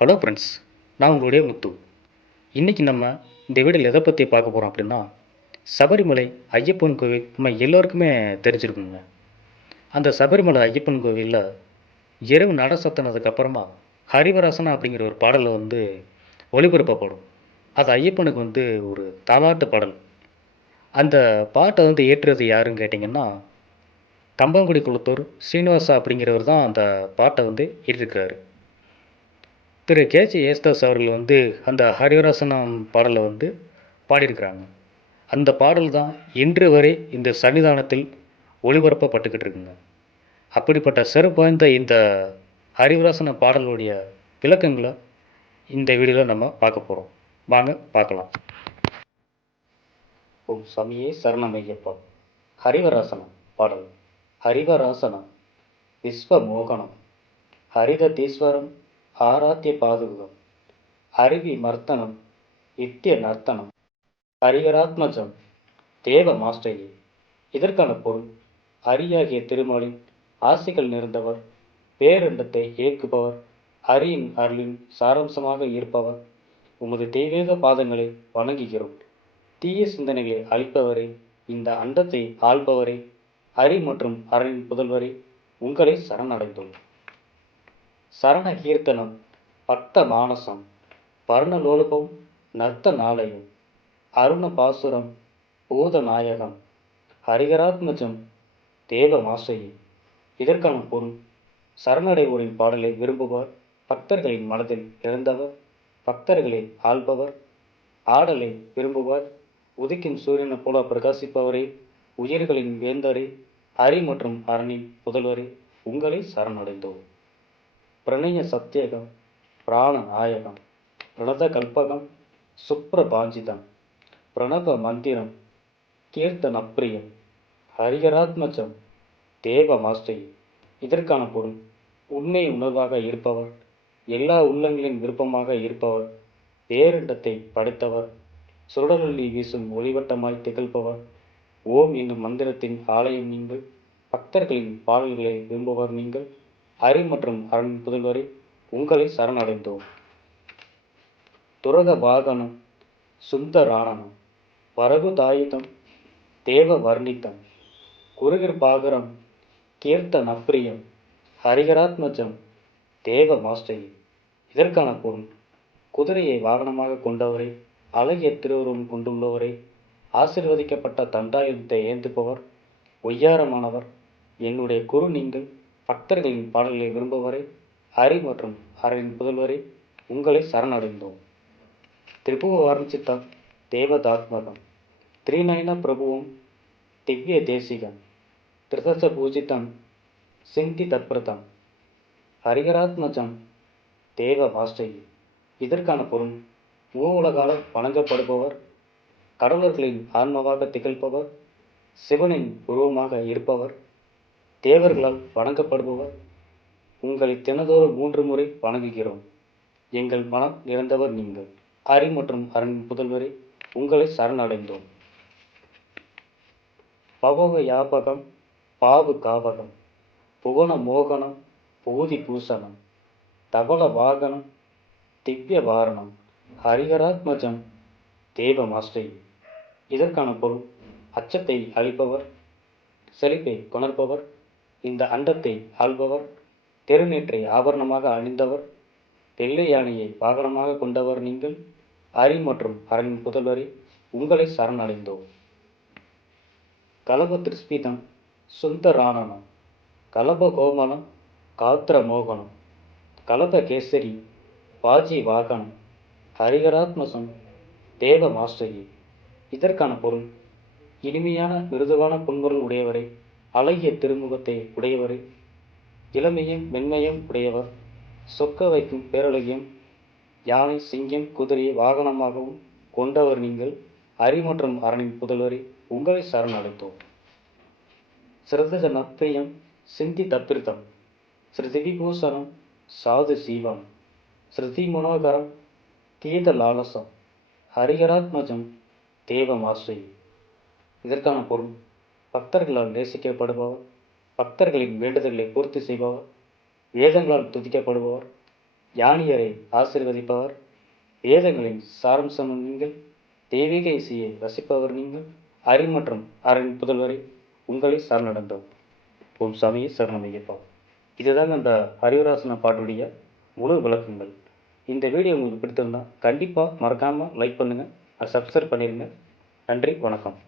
Hello friends, நான் உங்களுடைய முத்து. இன்றைக்கி நம்ம இந்த வீடியோவில் எதை பற்றி பார்க்க போகிறோம் அப்படின்னா, சபரிமலை ஐயப்பன் கோவில் நம்ம எல்லோருக்குமே தெரிஞ்சிருக்குங்க. அந்த சபரிமலை ஐயப்பன் கோவிலில் இரவு நட சத்தினதுக்கப்புறமா ஹரிவராசனம் அப்படிங்கிற ஒரு பாடலை ஒளிபரப்பப்படும். அது ஐயப்பனுக்கு ஒரு தாலாட்டு பாடல். அந்த பாட்டை இயற்றுறது யாருன்னு கேட்டிங்கன்னா, கம்பங்குடி குளத்தூர் சீனிவாசா அப்படிங்கிறவர் தான் அந்த பாட்டை இயற்றிருக்கிறாரு. திரு கேஜி யேசுதாஸ் அவர்கள் அந்த ஹரிவராசனம் பாடலை பாடியிருக்கிறாங்க. அந்த பாடல் தான் இன்று வரை இந்த சன்னிதானத்தில் ஒளிபரப்பப்பட்டுக்கிட்டு இருக்குங்க. அப்படிப்பட்ட சிறப்பு வாய்ந்த இந்த ஹரிவராசன பாடலுடைய விளக்கங்களை இந்த வீடியோவில் நம்ம பார்க்க போகிறோம். வாங்க பார்க்கலாம். ஓம் சாமியே சரணமையப்பா. ஹரிவராசனம் பாடல். ஹரிவராசனம் விஸ்வமோகனம் ஹரிததீஸ்வரம் ஆராத்திய பாதுகம் அருவி மர்த்தனம் நித்திய நர்த்தனம் ஹரிகராத்மஜம் தேவ மாஸ்டரி. இதற்கான பொருள், ஹரியாகிய திருமாலின் ஆசைகள் நிறைந்தவர், பேரண்டத்தை இயக்குபவர், ஹரியின் அருளின் சாராம்சமாக இருப்பவர். உமது தெய்வீக பாதங்களை வணங்குகிறோம். தீய சிந்தனைகளை அழிப்பவரே, இந்த அண்டத்தை ஆள்பவரே, ஹரி மற்றும் அரணின் புதல்வரே, உங்களை சரணடைந்தோம். சரண கீர்த்தனம் பக்த மானசம் பர்ணலோலுபம் நர்த்த நாளயம் அருண பாசுரம் பூதநாயகம் ஹரிகராத்மஜம் தேவ மாசையே. இதற்கான பொருள், சரணடைவோரின் பாடலை விரும்புவர், பக்தர்களின் மனதில் இழந்தவர், பக்தர்களை ஆள்பவர், ஆடலை விரும்புவர், உதிக்கும் சூரியனை போல பிரகாசிப்பவரே, உயிர்களின் வேந்தரே, ஹரி மற்றும் அரணின் புதல்வரே, உங்களை சரணடைந்தோம். பிரணய சத்தியகம் பிராண நாயகம் பிரணத கல்பகம் சுப்ரபாஞ்சிதம் பிரணவ மந்திரம் கீர்த்தனப்பிரியம் ஹரிகராத்மஜம் தேவ மாஸ்டரி. இதற்கான பொருள், உண்மை உணர்வாக இருப்பவர், எல்லா உள்ளங்களின் விருப்பமாக இருப்பவர், பேரண்டத்தை படைத்தவர், சுடரொளி வீசும் ஒளிவட்டமாய் திகழ்பவர், ஓம் என்னும் மந்திரத்தின் ஆலயம் நீங்கள், பக்தர்களின் பாடல்களை விரும்புவர் நீங்கள், ஹரி மற்றும் அரண் புதல்வரை, உங்களை சரணடைந்தோம். துரக வாகனம் சுந்தராணனம் வரகுதாயுதம் தேவ வர்ணித்தம் குருகிர் பாகரம் கீர்த்தனப்பிரியம் ஹரிகராத்மஜம் தேவ மாஸ்டரி. இதற்கான பொருள், குதிரையை வாகனமாக கொண்டவரை, அழகிய திருவுருவம் கொண்டுள்ளவரை, ஆசீர்வதிக்கப்பட்ட தண்டாயுதத்தை ஏந்துபவர், ஒய்யாரமானவர், என்னுடைய குரு நீங்கள், பக்தர்களின் பாடல்களை விரும்புவரை, ஹரி மற்றும் ஹரின் புதல்வரை, உங்களை சரணடைந்தோம். திரிபுவ வார்ணிச்சித்தம் தேவதாத்மகம் திரிநயன பிரபுவும் திவ்ய தேசிகம் திருதச பூஜிதம் சிந்தி தத்பிரதம் ஹரிகராத்மஜம் தேவ மாஸ்டரி. இதற்கான பொருள், மூவுலகால வணங்கப்படுபவர், கடவுளர்களின் ஆன்மாவாக திகழ்பவர், சிவனின் உருவமாக இருப்பவர், தேவர்களால் வணங்கப்படுபவர், உங்களை தினதோறும் 3 முறை வணங்குகிறோம். எங்கள் மனம் நிறைந்தவர் நீங்கள், ஹரி மற்றும் அரணின் புதல்வரை, உங்களை சரணடைந்தோம். பவக யாபகம் பாவு காவகம் புவன மோகனம் பூதி பூசணம் தவள வாகனம் திவ்ய வாரணம் ஹரிகராத்மஜம் தேவ மாஸ்டரி. இதற்கான பொருள், அச்சத்தை அழிப்பவர், செழிப்பை கொணர்ப்பவர், இந்த அண்டத்தை ஆள்பவர், திருநீற்றை ஆபரணமாக அணிந்தவர், வெள்ளை யானையை வாகனமாக கொண்டவர் நீங்கள், ஹரி மற்றும் அரணின் புதல்வரை, உங்களை சரணடைந்தோம். கலப திருஸ்பிதம் சுந்தராணனம் கலப கோமலம் காத்திர மோகனம் கலப கேசரி பாஜி வாகனம் ஹரிகராத்மசம் தேவ மாஸ்டரி. இதற்கான பொருள், இனிமையான மிருதுவான புன்முருள் உடையவரை, அழகிய திருமுகத்தை உடையவரை, இளமையும் மென்மையும் உடையவர், சொக்க வைக்கும் பேரழகியம், யானை சிங்கம் குதிரையை வாகனமாகவும் கொண்டவர் நீங்கள், ஹரி மற்றும் அரணின் புதல்வரை, உங்களை சரணடைந்தோம். சிரத நப்பிரியம் சிந்தி தப்பிரிதம் ஸ்ருதிவிபூஷணம் சாது சீவம் ஸ்ருதி மனோகரம் கீத லாலசம் ஹரிகராத்மஜம் தேவ மாஸ்டரி. இதற்கான பொருள், பக்தர்களால் நேசிக்கப்படுபவர், பக்தர்களின் வேண்டுதல்களை பூர்த்தி செய்பவர், வேதங்களால் துதிக்கப்படுபவர், ஞானியரை ஆசீர்வதிப்பவர், வேதங்களின் சாரம்சம் நீங்கள், தெய்வீக இசையை ரசிப்பவர் நீங்கள், அறிவு மற்றும் அரண் புதல்வரை உங்களை சரணடைந்தோம். ஓம் சாமியே சரணம் ஐயப்பா. இதுதாங்க அந்த ஹரிவராசன பாட்டுடைய முழு விளக்கங்கள். இந்த வீடியோ உங்களுக்கு பிடித்திருந்தா கண்டிப்பாக மறக்காமல் லைக் பண்ணுங்கள், சப்ஸ்கிரைப் பண்ணிடுங்க. நன்றி, வணக்கம்.